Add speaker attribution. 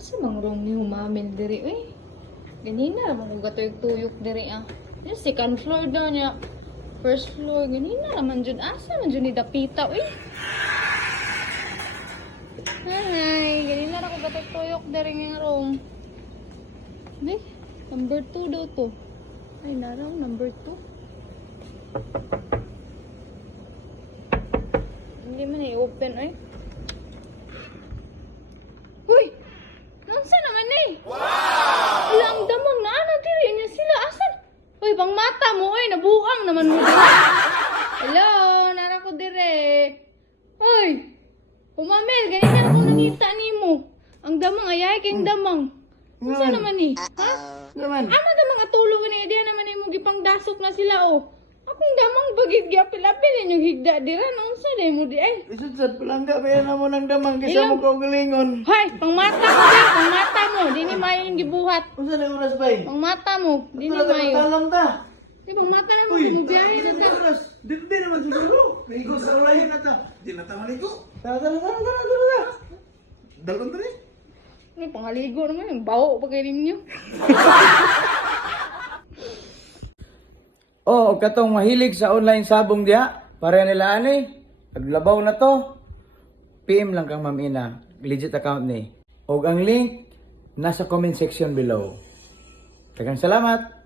Speaker 1: Asa bang room ni Humamil diri eh? Ganina naman kung gatoy tuyok diri ah. Yung second floor daw niya. First floor, ganina naman dyan. Asa man dyan ni Dapita eh? Ay, ganina na kung gatoy tuyok diri nga room. Di, number 2 daw to. Ay, naraw, number 2. Hindi man i-open ay. Eh? Wow! Wala ang damang na ano diri niya sila. Asan? Uy, pang mata mo eh. Nabuang naman mo. Hello, nara ko dire. Uy! Umamel, ganyan na akong nangita nimo. Ang damang ayay kayong damang. Nansa naman eh? Ha?
Speaker 2: Naman.
Speaker 1: Ama na mga tulong ni Edia naman ay mong gipang dasok na sila oh. Akong damang bagid gyapil-apil inyong higda dira nung sa di mo di ay.
Speaker 2: Isod sa palangga, bayan na mo ng damang
Speaker 1: Ilang-
Speaker 2: kisa mo kaugalingon.
Speaker 1: Hay, pang mata mo di, pang mata mo, di ni mayo
Speaker 2: Kung saan ang oras ba?
Speaker 1: Pang mata mo, di ni
Speaker 2: Wala
Speaker 1: mayo.
Speaker 2: talang ta.
Speaker 1: Di pang mata na mo,
Speaker 2: Uy,
Speaker 1: binubiyahe na ta.
Speaker 2: oras. Di, di naman siguro. Ligo sa ulahin na ta. Di na tama ligo. Tara, tara, tara, tara, tara. Dalon eh.
Speaker 1: Ay, pangaligo naman, yung bawo pa kayo ninyo.
Speaker 2: Oh, katong mahilig sa online sabong diha, para nila ani, naglabaw na to. PM lang kang mamina, legit account ni. Og ang link nasa comment section below. Daghang salamat.